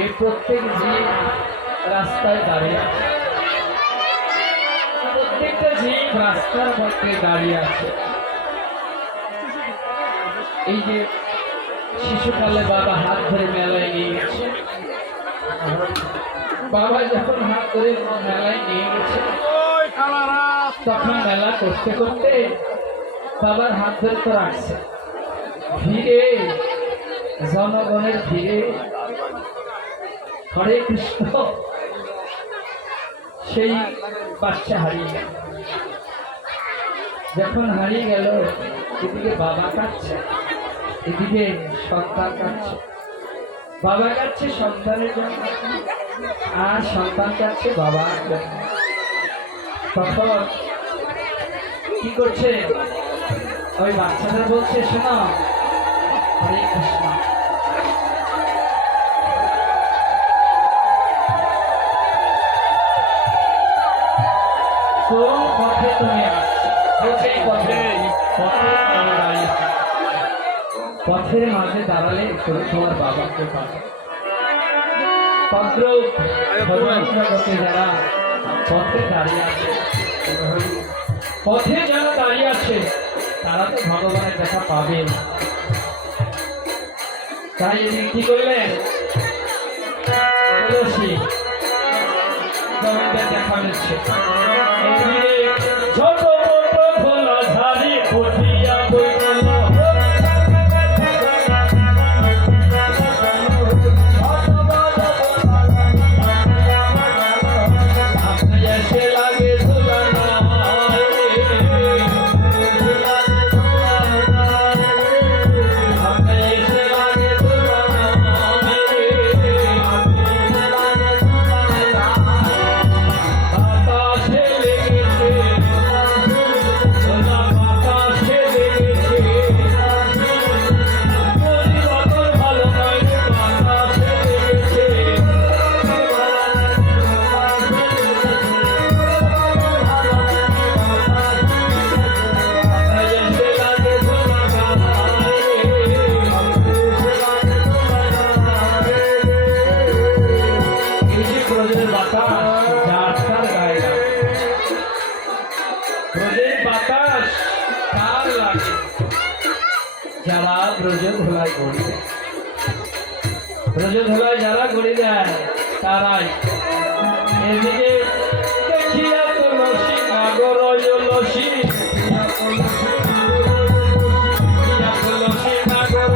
এই প্রত্যেক জীব রাস্তায় দাঁড়িয়ে আছে, প্রত্যেকটা জীব রাস্তার মধ্যে দাঁড়িয়ে আছে। এই যে শিশুকালে বাবা হাত ধরে মেলায় নিয়ে গেছে, বাবা যখন হাত ধরে মেলায় নিয়ে গেছে তখন মেলা করতে করতে বাবার হাত ধরে তো রাখছে, ভিড়ে জনগণের ভিড়ে হরে কৃষ্ণ সেই বাচ্চা হারিয়ে গেল। যখন হারিয়ে গেল এদিকে বাবা কাঁদছে, এদিকে সন্তান কাঁদছে। বাবা কাঁদছে সন্তানের জন্য আর সন্তান কাঁদছে বাবার জন্য। তখন কি করছে ওই বাচ্চাটা বলছে, শোনো হরে কৃষ্ণ, কোন পথে তুমি আসছো? সেই পথে পথের মাঝে দাঁড়ালে তোমার বাবাকে পাবে। যারা পথে দাঁড়িয়ে আছে, পথে যারা দাঁড়িয়ে আছে তারা তো ভগবানের দেখা পাবে না। তাই এদিন কি করলেন, তুলসী গোবিন্দের দেখা নিচ্ছে। ছোট মোটো খোলা ঝাড়ি ফুটিয়া বইলা যারা ব্রজ ধুলায় গড়ি দেয়, ব্রজ ধুলায় যারা গড়ি দেয় তারাই। এদিকে দেখিয়া তুলসী নাগর তুলসী তুলসী নাগর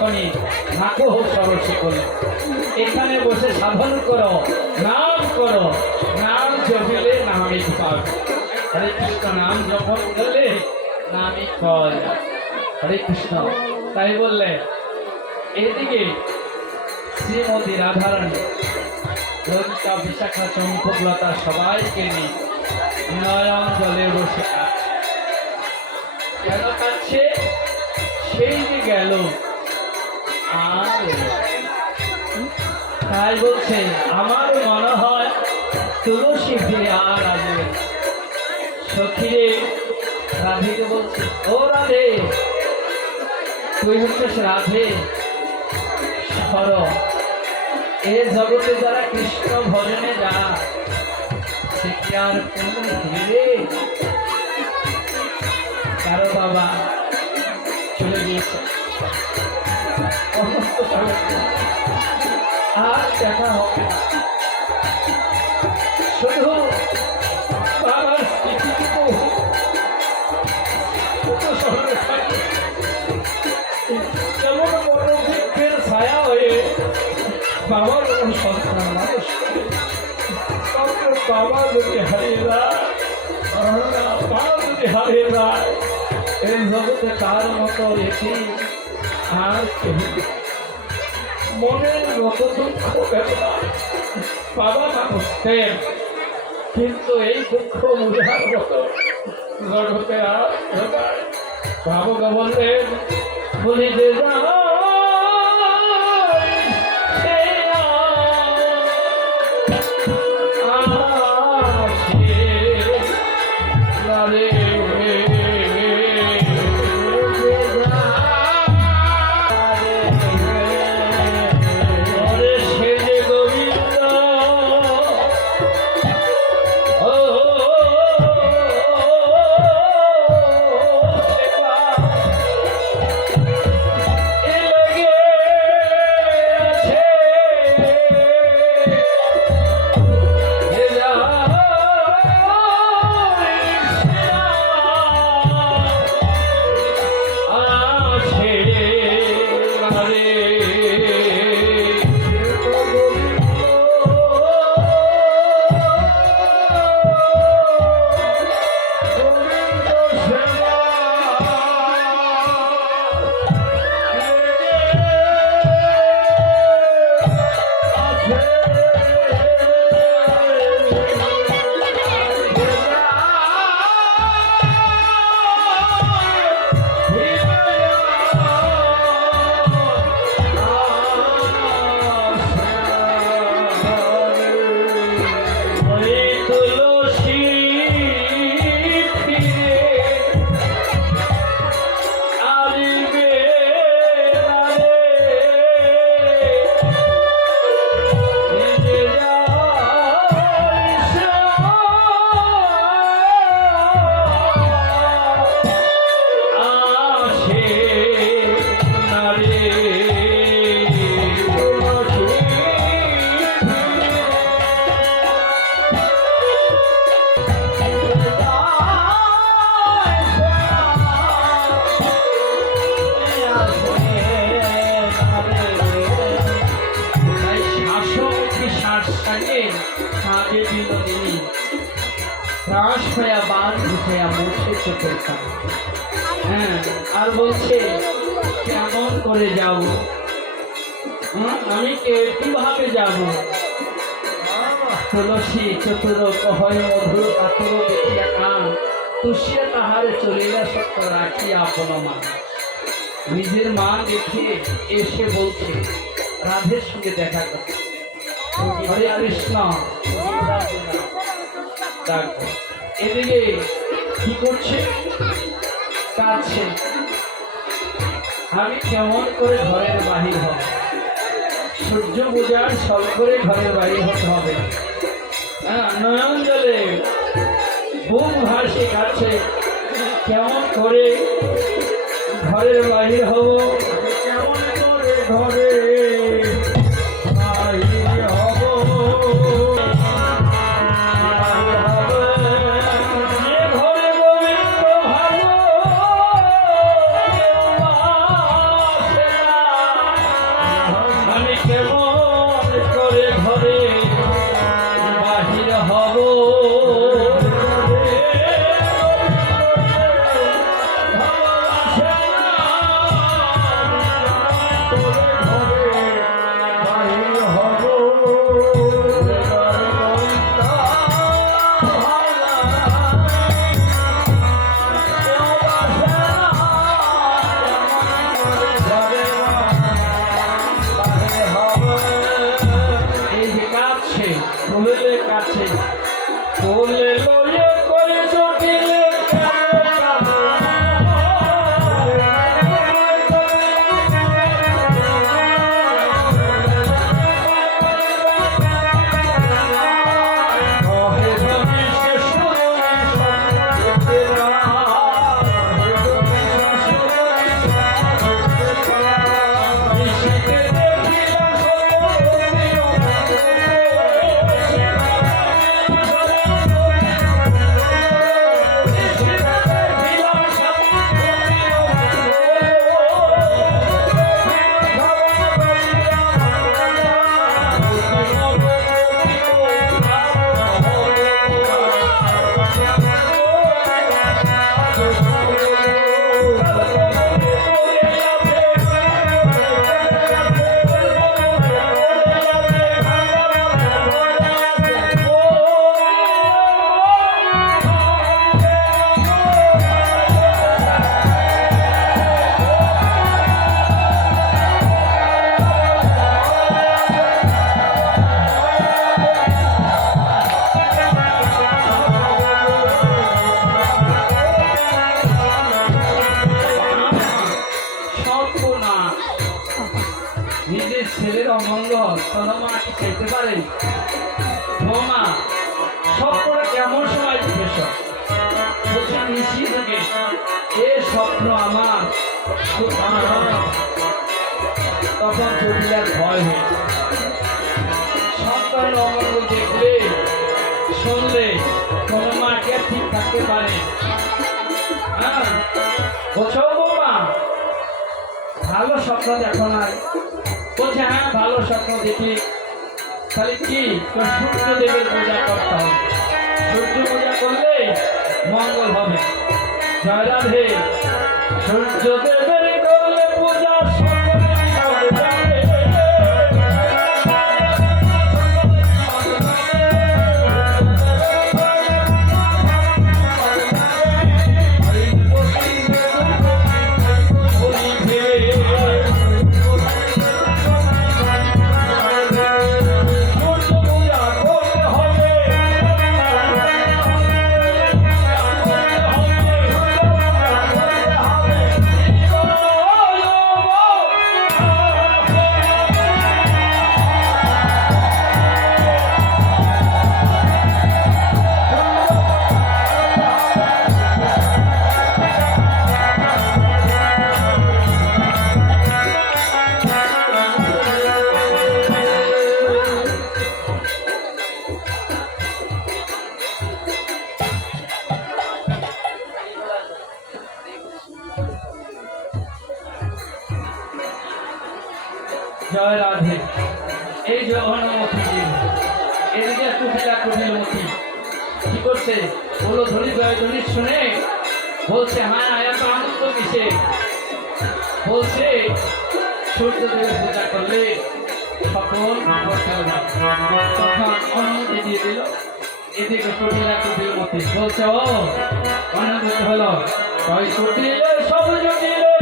তখনই নাকো সরস করল, এখানে বসে সাধন করো, নাম করো, নাম জপিলে নামই ফল। হরে কৃষ্ণ নাম জপন করলে নামই ফল। হরে কৃষ্ণ। তাই বললে এদিকে শ্রীমতী রাধারানী ললিতা বিশাখা চম্পকলতা সবাইকে নিয়ে নয়ন জলে বসে কাঁদছে। কেন কাঁদছে? সেই যে গেল আর তাই বলছে আমার মনে হয় তুলসী ফিরে আর আসবে। সখীরে রাধেকে বলছে, ও রাধে, তুই হচ্ছিস রাধে সর, এ জগতে যারা কৃষ্ণ ভজনে যারা সে কি আর কোন ফিরে? কারো বাবা চলে গিয়েছে, আর দেখা হবে না। শুধু বাবার স্মৃতিটুকু স্মরণে থাকে। যেমন বড় বৃক্ষের ছায়া হয়ে বাবার সন্তান মানুষ, বাবা যদি হারিয়ে যায়, মা যদি হারিয়ে যায়, এই জগতে তার মতো এটি আর কেউ মনের মতো দুঃখ বেদনা বাবা মানুষের, কিন্তু এই দুঃখ বুঝার মতো জগতে আর বাবুকে বললেন, বলি যে আর বলছে কেমন করে যাব, আমি কিভাবে যাব? তুলসী চতুর কহয় মধুর কাতর দেখিয়া কান, তুষিয়া তাহারে চলিলা সত্য রাখিয়া আপন মা। নিজের মা দেখে এসে বলছে রাধের সঙ্গে দেখা করছে। হরে কৃষ্ণ। এদিকে কি করছে? কাছে আমি কেমন করে ঘরের বাহির হব? সূর্য পূজার সব করে ঘরের বাহির হতে হবে। নয়ন জলে বুক ভাসে কাছে, কেমন করে ঘরের বাহির হব? কেমন করে ঘরে বাহির হব? না, নিজের ছেলের অমঙ্গল কোনো মা কি চাইতে পারে? বৌমা স্বপ্নটা কেমন সময় দেখেছ? বলছে নিশি থেকে এ স্বপ্ন আমার খুব আনন্দ। তখন চটিলার ভয় হয়েছে। সন্তান অমঙ্গল দেখলে শুনলে কোনো মা কে ঠিক থাকতে পারে? হ্যাঁ, বলছো বৌমা ভালো স্বপ্ন দেখো না? বলছে হ্যাঁ ভালো স্বপ্ন দেখি। তাহলে কি সূর্যদেবের পূজা করতে হবে, সূর্য পূজা করলে মঙ্গল হবে। জয় রাধে। সূর্যদেবের করলে পূজা সকলেরই হবে যাবে। জয় রাধে। এই যে অনুমতি এদিকে কুটিলা কুটিলমতি কি করছে? বলো ধনী জয় ধনী শুনে বলছে হ্যাঁ এত আনন্দ কিসে? বলছে সূর্যদেবের পূজা করলে সকল করতে হবে। তখন অনুমতি দিয়ে দিল। এদিকে কুটিলা কুটিলমতি বলছে ও অনুমতি হলো জয় কুটিলে সব জটিলে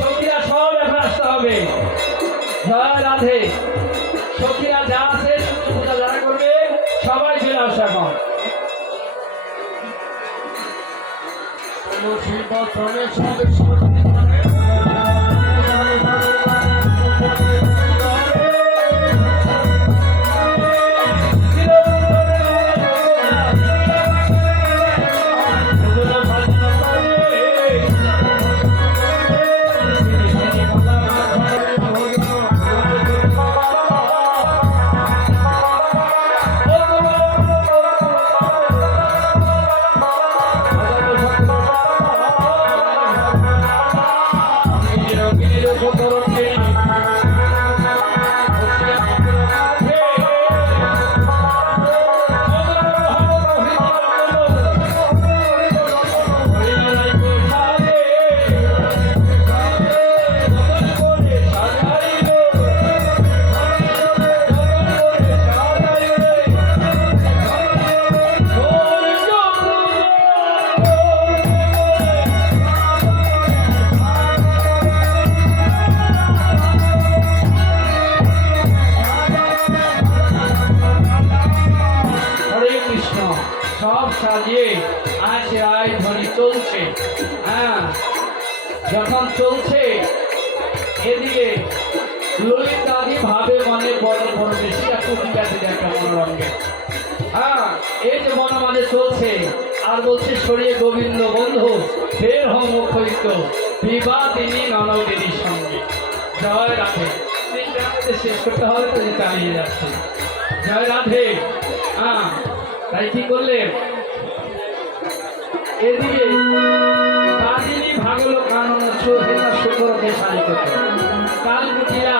সখীরা সব এখন আসতে হবে। জয় রাধে। সখীরা যা আছে সূর্য পূজা যারা করবে সবাই চলে আসে এখন। সব সাজিয়ে আসে আয় ধ্বনি চলছে। হ্যাঁ, যখন চলছে এদিকে ললিত আদি ভাবে মনে বড় বড় বেশি কুটিকাতে একটা মনোরঞ্জন। হ্যাঁ, এই যে মনে মানে চলছে আর বলছে সরিয়ে গোবিন্দ বন্ধু বের হো মুখ বিবাহ তিনি ননদিনীর সঙ্গে। জয় রাধে। শেষ করতে হবে তো চালিয়ে যাচ্ছে। জয় রাধে। হ্যাঁ, তাই কি করলেন? এদিকে দাদিনী ভাগলো কানন চোখে শুক্রকে শাড়ি করতে কাল কুটিরা